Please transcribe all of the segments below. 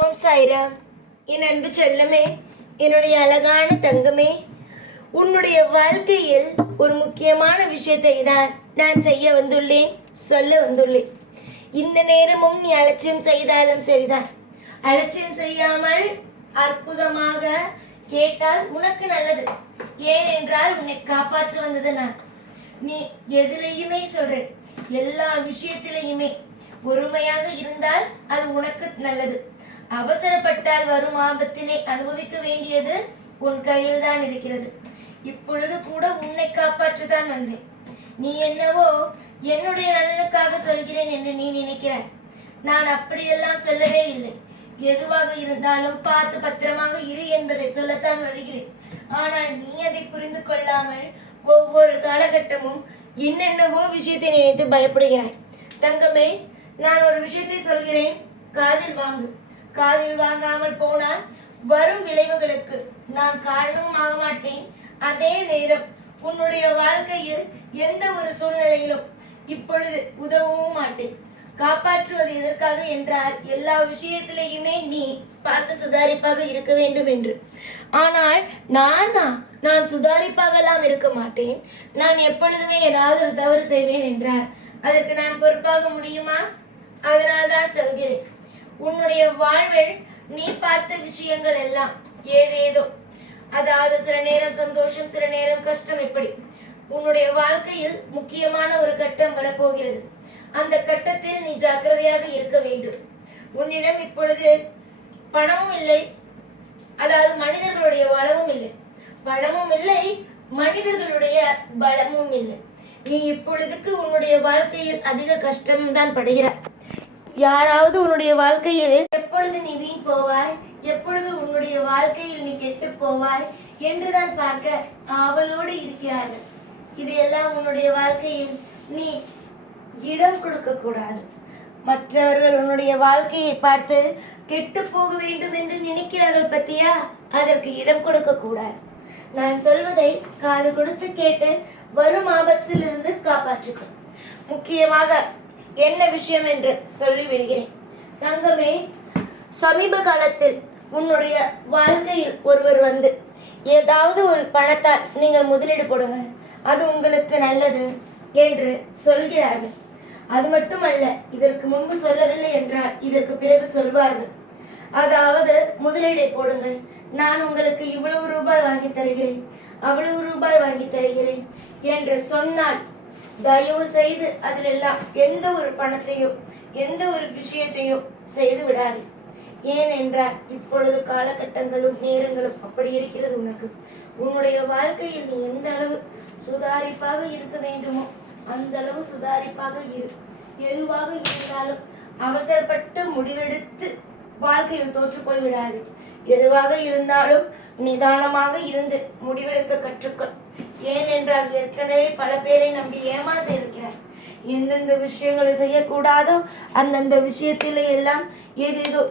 ஓம் சாய்ராம். என் அன்பு செல்லமே, என்னுடைய அழகான தங்கமே, உன்னுடைய வாழ்க்கையில் ஒரு முக்கியமான விஷயத்தை தான் நான் செய்ய வந்துள்ளேன், சொல்ல வந்துள்ளேன். இந்த நேரமும் நீ அலட்சியம் செய்தாலும் சரிதான். அலட்சியம் செய்யாமல் அற்புதமாக கேட்டால் உனக்கு நல்லது. ஏனென்றால் உன்னை காப்பாற்ற வந்தது நான். நீ எதிலையுமே சொல்றேன், எல்லா விஷயத்திலையுமே பொறுமையாக இருந்தால் அது உனக்கு நல்லது. அவசரப்பட்டால் வரும் ஆபத்தினை அனுபவிக்க வேண்டியது உன் கையில் தான் இருக்கிறது. இப்பொழுது கூட உன்னை காப்பாற்றத்தான் வந்தேன். நீ என்னவோ என்னுடைய நலனுக்காக சொல்கிறேன் என்று நீ நினைக்கிறாய். நான் அப்படியெல்லாம் சொல்லவே இல்லை. எதுவாக இருந்தாலும் பார்த்து பத்திரமாக இரு என்பதை சொல்லத்தான் வருகிறேன். ஆனால் நீ அதை புரிந்து கொள்ளாமல் ஒவ்வொரு காலகட்டமும் என்னென்னவோ விஷயத்தை நினைத்து பயப்படுகிறாய். தங்கமே, நான் ஒரு விஷயத்தை சொல்கிறேன், காதில் வாங்கு. காதில் வாங்காமல் போனால் வரும் விளைவுகளுக்கு நான் காரணமும் ஆக மாட்டேன். அதே நேரம் உன்னுடைய வாழ்க்கையில் எந்த ஒரு சூழ்நிலையிலும் இப்பொழுது உதவவும் மாட்டேன். காப்பாற்றுவது எதற்காக என்றால் எல்லா விஷயத்திலேயுமே நீ பார்த்து சுதாரிப்பாக இருக்க வேண்டும் என்று. ஆனால் நான் சுதாரிப்பாகலாம் இருக்க மாட்டேன். நான் எப்பொழுதுமே ஏதாவது ஒரு தவறு செய்வேன் என்றார் அதற்கு நான் பொறுப்பாக முடியுமா? அதனால்தான் சொல்கிறேன், உன்னுடைய வாழ்வில் நீ பார்த்த விஷயங்கள் எல்லாம் ஏதேதோ, அதாவது சில நேரம் சந்தோஷம், சில நேரம் கஷ்டம். இப்படி உன்னுடைய வாழ்க்கையில் முக்கியமான ஒரு கட்டம் வரப்போகிறது. அந்த கட்டத்தில் நீ ஜாக்கிரதையாக இருக்க வேண்டும். உன்னிடம் இப்பொழுது பணமும் இல்லை, அதாவது மனிதர்களுடைய வளமும் இல்லை. பணமும் இல்லை, மனிதர்களுடைய பலமும் இல்லை. நீ இப்பொழுதுக்கு உன்னுடைய வாழ்க்கையில் அதிக கஷ்டம்தான் படுகிறாய். யாராவது உன்னுடைய வாழ்க்கையில் எப்பொழுது நீ வீண் போவாய், எப்பொழுது உன்னுடைய வாழ்க்கையில் நீ கெட்டு போவாய் என்றுதான் பார்க்க ஆவலோடு இருக்கிறார்கள். இதையெல்லாம் உன்னுடைய வாழ்க்கையில் நீ இடம் கொடுக்க கூடாது. மற்றவர்கள் உன்னுடைய வாழ்க்கையை பார்த்து கெட்டு போக வேண்டும் என்று நினைக்கிறார்கள் பத்தியா, அதற்கு இடம் கொடுக்க கூடாது. நான் சொல்வதை காது கொடுத்து கேட்டு வரும் ஆபத்திலிருந்து காப்பாற்றுக்கும். முக்கியமாக என்ன விஷயம் என்று சொல்லி விடுகிறேன். தங்கமே, சமீப காலத்தில் உன்னுடைய வாழ்க்கையில் ஒருவர் வந்து ஏதாவது ஒரு பணத்தால் நீங்கள் முதலீடு போடுங்க, அது உங்களுக்கு நல்லது என்று சொல்கிறார்கள். அது மட்டுமல்ல, இதற்கு முன்பு சொல்லவில்லை என்றால் இதற்கு பிறகு சொல்வார்கள். அதாவது முதலீடை போடுங்கள், நான் உங்களுக்கு இவ்வளவு ரூபாய் வாங்கி தருகிறேன், அவ்வளவு ரூபாய் வாங்கி தருகிறேன் என்று சொன்னால் தயவு செய்து அதிலெல்லாம் எந்த ஒரு பணத்தையோ எந்த ஒரு விஷயத்தையோ செய்து விடாது. ஏனென்றால் இப்பொழுது காலகட்டங்களும் நேரங்களும் அப்படி இருக்கிறது. உனக்கு உன்னுடைய வாழ்க்கையில் நீ எந்த அளவு சுதாரிப்பாக இருக்க வேண்டுமோ அந்த அளவு சுதாரிப்பாக இரு. எதுவாக இருந்தாலும் அவசரப்பட்டு முடிவெடுத்து வாழ்க்கையில் தோற்று போய் விடாது. எதுவாக இருந்தாலும் நிதானமாக இருந்து முடிவெடுக்க கற்றுக்கொள். ஏனென்றால் ஏற்கனவே பல பேரை நம்பி ஏமாந்து இருக்கிறார். எந்தெந்த விஷயங்களை செய்யக்கூடாதோ அந்தந்த விஷயத்திலே எல்லாம் ஏதேதோ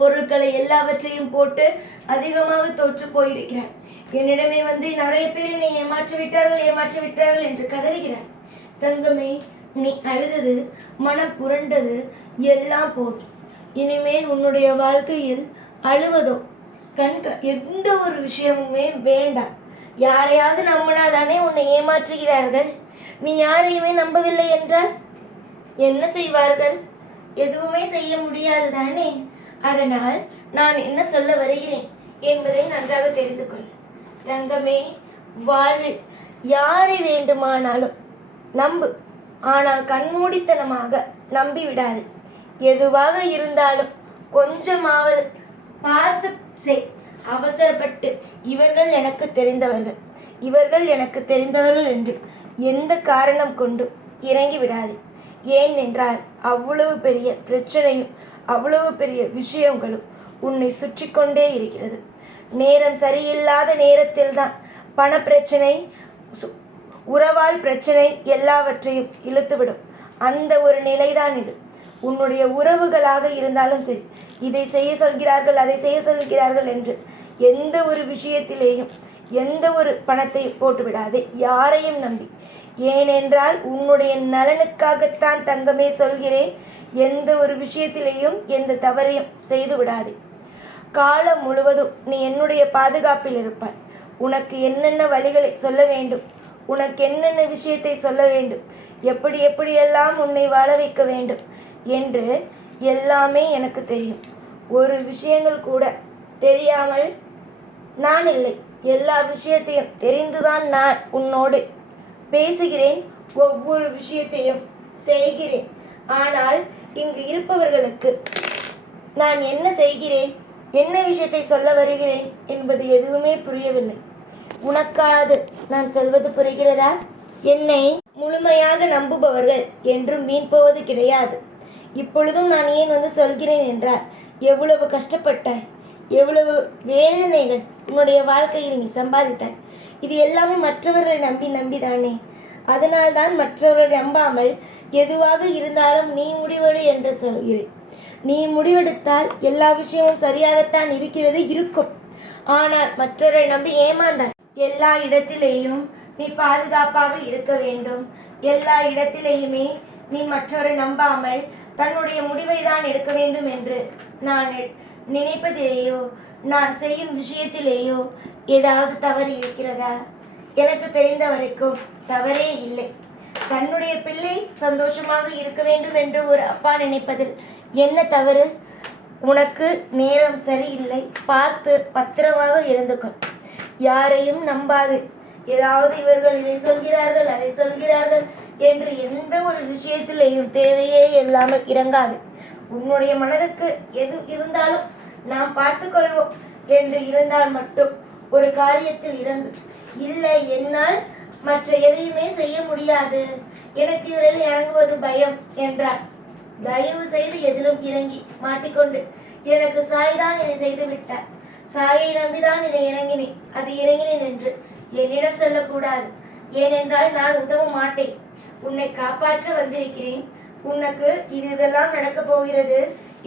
பொருட்களை எல்லாவற்றையும் போட்டு அதிகமாக தோற்று போயிருக்கிறார். என்னிடமே வந்து நிறைய பேர் என்னை ஏமாற்றி விட்டார்கள் என்று கதறுகிறார். தங்கமே, நீ அழுதது, மனம் புரண்டது எல்லாம் போதும். இனிமேல் உன்னுடைய வாழ்க்கையில் அழுவதோ எந்த ஒரு விஷயமுமே வேண்டாம். யாரையாவது நம்பினாதானே உன்னை ஏமாற்றுகிறார்கள். நீ யாரையுமே நம்பவில்லை என்றால் என்ன செய்வார்கள்? எதுவுமே செய்ய முடியாது தானே. அதனால் நான் என்ன சொல்ல வருகிறேன் என்பதை நன்றாக தெரிந்து கொள். தங்கமே, வாழ்வில் யாரை வேண்டுமானாலும் நம்பு, ஆனால் கண்மூடித்தனமாக நம்பிவிடாது. எதுவாக இருந்தாலும் கொஞ்சமாவது பார்த்து செய். அவசரப்பட்டு இவர்கள் எனக்கு தெரிந்தவர்கள் என்று எந்த காரணம் கொண்டு இறங்கி விடாது. ஏனென்றால் அவ்வளவு பெரிய பிரச்சனையும் அவ்வளவு பெரிய விஷயங்களும் உன்னை சுற்றி கொண்டே இருக்கிறது. நேரம் சரியில்லாத நேரத்தில் தான் பண பிரச்சனை, உறவால் பிரச்சனை எல்லாவற்றையும் இழுத்துவிடும். அந்த ஒரு நிலைதான் இது. உன்னுடைய உறவுகளாக இருந்தாலும் சரி, இதை செய்ய சொல்கிறார்கள், அதை செய்ய சொல்கிறார்கள் என்று எந்த ஒரு விஷயத்திலேயும் எந்த ஒரு பணத்தை போட்டு விடாதே, யாரையும் நம்பி. ஏனென்றால் உன்னுடைய நலனுக்காகத்தான் தங்கமே சொல்கிறேன். எந்த ஒரு விஷயத்திலேயும் எந்த தவறையும் செய்து விடாதே. காலம் முழுவதும் நீ என்னுடைய பாதுகாப்பில் இருப்பாய். உனக்கு என்னென்ன வழிகளை சொல்ல வேண்டும், உனக்கு என்னென்ன விஷயத்தை சொல்ல வேண்டும், எப்படி எப்படியெல்லாம் உன்னை வாழ வைக்க வேண்டும் என்று எல்லாமே எனக்கு தெரியும். ஒரு விஷயங்கள் கூட தெரியாமல் நான் இல்லை. எல்லா விஷயத்தையும் தெரிந்துதான் நான் உன்னோடு பேசுகிறேன், ஒவ்வொரு விஷயத்தையும் செய்கிறேன். ஆனால் இங்கு இருப்பவர்களுக்கு நான் என்ன செய்கிறேன், என்ன விஷயத்தை சொல்ல வருகிறேன் என்பது எதுவுமே புரியவில்லை. உனக்காவது நான் சொல்வது புரிகிறதா? என்னை முழுமையாக நம்புபவர்கள் என்றும் வீண் போவது கிடையாது. இப்பொழுதும் நான் ஏன் சொல்கிறேன் என்றால், எவ்வளவு கஷ்டப்பட்டாய், எவ்வளவு வேதனைகள் உன்னுடைய வாழ்க்கையில் நீ சம்பாதித்தாய். இது எல்லாமே மற்றவர்களை நம்பிதானே. அதனால்தான் மற்றவர்களை நம்பாமல் எதுவாக இருந்தாலும் நீ முடிவெடு என்று சொல்கிறேன். நீ முடிவெடுத்தால் எல்லா விஷயமும் சரியாகத்தான் இருக்கும். ஆனால் மற்றவரை நம்பி ஏமாந்தாய். எல்லா இடத்திலேயும் நீ பாதுகாப்பாக இருக்க வேண்டும். எல்லா இடத்திலேயுமே நீ மற்றவரை நம்பாமல் தன்னுடைய முடிவை தான் எடுக்க வேண்டும் என்று நான் நினைப்பதிலேயோ நான் செய்யும் விஷயத்திலேயோ ஏதாவது தவறு இருக்கிறதா? எனக்கு தெரிந்த வரைக்கும் தவறே இல்லை. தன்னுடைய பிள்ளை சந்தோஷமாக இருக்க வேண்டும் என்று ஒரு அப்பா நினைப்பதில் என்ன தவறு? உனக்கு நேரம் சரியில்லை, பார்த்து பத்திரமாக இருந்துக்கொள். யாரையும் நம்பாது. ஏதாவது இவர்கள் இதை சொல்கிறார்கள் அதை சொல்கிறார்கள் என்று எந்த ஒரு விஷயத்திலேயும் தேவையே இல்லாமல் இறங்காது. உன்னுடைய மனதுக்கு எது இருந்தாலும் நாம் பார்த்து கொள்வோம் என்று இருந்தால் மட்டும் ஒரு காரியத்தில் இறங்கு. இல்லை, என்னால் மற்ற எதையுமே செய்ய முடியாது, எனக்கு இதில் இறங்குவது பயம் என்றார். தயவு செய்து எதிலும் இறங்கி மாட்டிக்கொண்டு எனக்கு சாய்தான் இதை செய்து விட்டார், சாயை நம்பிதான் இதை இறங்கினேன், அது இறங்கினேன் என்று என்னிடம் சொல்லக்கூடாது. ஏனென்றால் நான் உதவ மாட்டேன். உன்னை காப்பாற்ற வந்திருக்கிறேன். உனக்கு இதெல்லாம் நடக்கப் போகிறது,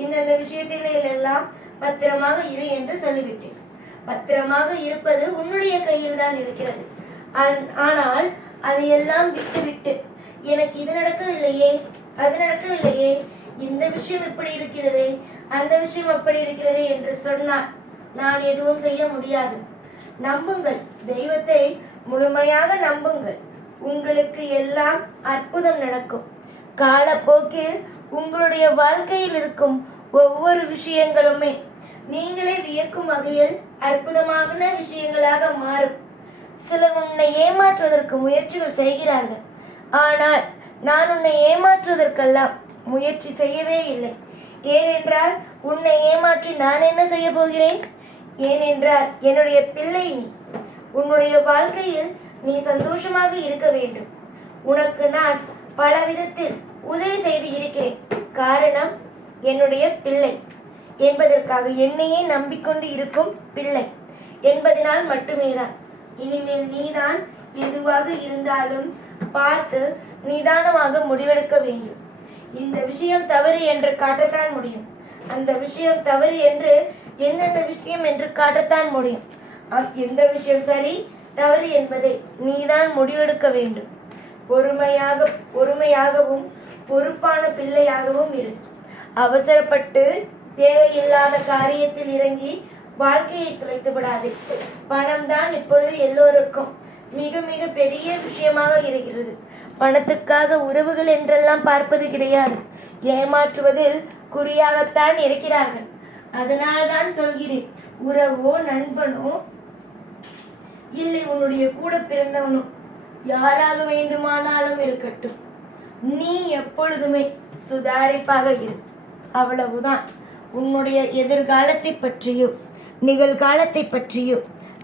இந்தந்த விஷயத்திலெல்லாம் பத்திரமாக இரு என்று சொல்லிவிட்டேன். பத்திரமாக இருப்பது உன்னுடைய கையில் தான் இருக்கிறது. ஆனால் அதையெல்லாம் விட்டுவிட்டு எனக்கு இது நடக்கவில்லையே, அது நடக்கவில்லையே, இந்த விஷயம் இப்படி இருக்கிறது, அந்த விஷயம் அப்படி இருக்கிறது என்று சொன்னால் நான் எதுவும் செய்ய முடியாது. நம்புங்கள், தெய்வத்தை முழுமையாக நம்புங்கள். உங்களுக்கு எல்லாம் அற்புதம் நடக்கும். காலப்போக்கில் உங்களுடைய வாழ்க்கையில் இருக்கும் ஒவ்வொரு விஷயங்களுமே நீங்களே வியக்கும் வகையில் அற்புதமான விஷயங்களாக மாறும். சிலர் உன்னை ஏமாற்றுவதற்கு முயற்சிகள் செய்கிறார்கள். ஆனால் நான் உன்னை ஏமாற்றுவதற்கெல்லாம் முயற்சி செய்யவே இல்லை. ஏனென்றால் உன்னை ஏமாற்றி நான் என்ன செய்ய போகிறேன்? ஏனென்றால் என்னுடைய பிள்ளை நீ. உன்னுடைய வாழ்க்கையில் நீ சந்தோஷமாக இருக்க வேண்டும். உனக்கு நான் பல விதத்தில் உதவி செய்து இருக்கிறேன். காரணம், என்னுடைய பிள்ளை என்பதற்காக, என்னையே நம்பிக்கொண்டு இருக்கும் பிள்ளை என்பதனால் மட்டுமே தான். இனிமேல் நீதான் எதுவாக இருந்தாலும் பார்த்து நிதானமாக முடிவெடுக்க வேண்டும். இந்த விஷயம் தவறு என்று காட்டத்தான் முடியும், அந்த விஷயம் தவறு என்று எந்தெந்த விஷயம் என்று காட்டத்தான் முடியும். எந்த விஷயம் சரி தவறு என்பதை நீதான் முடிவெடுக்க வேண்டும். பொறுமையாகவும் பொறுப்பான பிள்ளையாகவும் இரு. அவசரப்பட்டு தேவையில்லாத காரியத்தில் இறங்கி வாழ்க்கையை துளைத்து விடாதே. பணம் தான் இப்பொழுது எல்லோருக்கும் மிக மிக பெரிய விஷயமாக இருக்கிறது. பணத்துக்காக உறவுகள் என்றெல்லாம் பார்ப்பது கிடையாது. ஏமாற்றுவதில் குறியாகத்தான் இருக்கிறார்கள். அதனால்தான் சொல்கிறேன், உறவோ நண்பனோ இல்லை உன்னுடைய கூட பிறந்தவனோ யாராக வேண்டுமானாலும் இருக்கட்டும், நீ எப்பொழுதுமே சுதாரிப்பாக இரு. அவ்வளவுதான். உன்னுடைய எதிர்காலத்தை பற்றியோ நிகழ்காலத்தை பற்றியோ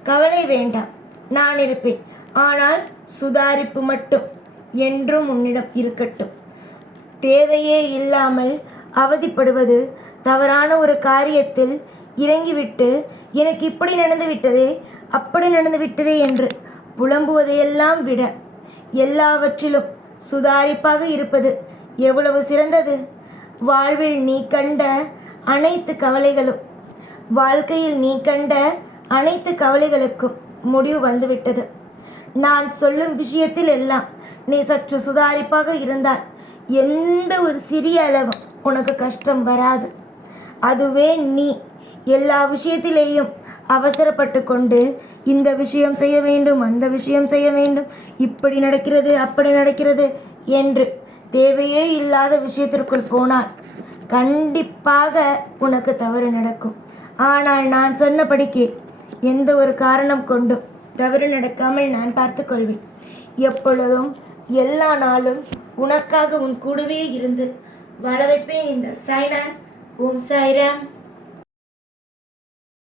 கவலை வேண்டாம், நான் இருப்பேன். ஆனால் சுதாரிப்பு மட்டும் என்றும் உன்னிடம் இருக்கட்டும். தேவையே இல்லாமல் அவதிப்படுவது, தவறான ஒரு காரியத்தில் இறங்கிவிட்டு எனக்கு இப்படி நடந்து விட்டதே அப்படி நடந்து விட்டதே என்று புலம்புவதையெல்லாம் விட எல்லாவற்றிலும் சுதாரிப்பாக இருப்பது எவ்வளவு சிறந்தது. வாழ்வில் நீ கண்ட அனைத்து கவலைகளும், வாழ்க்கையில் நீ கண்ட அனைத்து கவலைகளுக்கும் முடிவு வந்துவிட்டது. நான் சொல்லும் விஷயத்தில் எல்லாம் நீ சற்று சுதாரிப்பாக இருந்தால் எந்த ஒரு சிறிய அளவும் உனக்கு கஷ்டம் வராது. அதுவே நீ எல்லா விஷயத்திலேயும் அவசரப்பட்டு கொண்டு இந்த விஷயம் செய்ய வேண்டும், அந்த விஷயம் செய்ய வேண்டும், இப்படி நடக்கிறது அப்படி நடக்கிறது என்று தேவையே இல்லாத விஷயத்திற்குள் போனால் கண்டிப்பாக உனக்கு தவறு நடக்கும். ஆனால் நான் சொன்னபடிக்கு எந்த ஒரு காரணம் கொண்டும் தவறு நடக்காமல் நான் பார்த்து கொள்வேன். எப்பொழுதும் எல்லா நாளும் உனக்காக உன் கூடவே இருந்து வாழ வைப்பேன். இந்த சாய்நான். ஓம் சாய்ராம்.